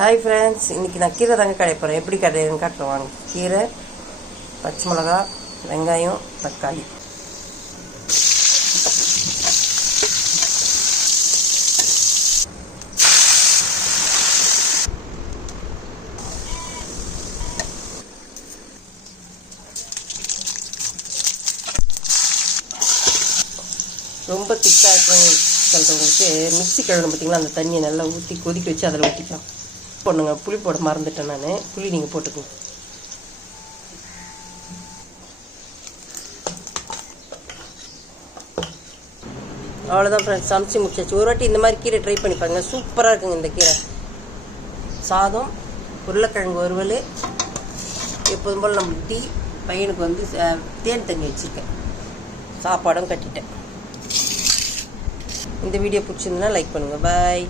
Hi friends, இன்றைக்கி நான் கீரை தாங்க கடைய போகிறேன். எப்படி கடையிறதுன்னு காட்டுறேன் வாங்க. கீரை, பச்சை மிளகா, வெங்காயம், தக்காளி. ரொம்ப திக்காக இருக்கணும் சொல்கிறவங்களுக்கு மிக்ஸி கழுவணும் பார்த்திங்களா, அந்த தண்ணியை நல்லா ஊற்றி கொதிக்க வச்சு அதில் ஊற்றிக்கலாம். போடணுங்க, புளி போட மறந்துட்டேன் நான். புளி நீங்கள் போட்டுக்கோங்க. அவ்வளோதான் ஃப்ரெண்ட்ஸ், சமைச்சு முடிச்சாச்சு. ஒரு வாட்டி இந்த மாதிரி கீரை ட்ரை பண்ணி பாருங்க, சூப்பராக இருக்குங்க இந்த கீரை. சாதம், உருளைக்கிழங்கு வறுவல், எப்போதும் போல் நம்ம டீ, பையனுக்கு வந்து தேன் தண்ணி வச்சுருக்கேன், சாப்பாடும் கட்டிட்டேன். இந்த வீடியோ பிடிச்சிருந்ததுன்னா லைக் பண்ணுங்கள். பாய்.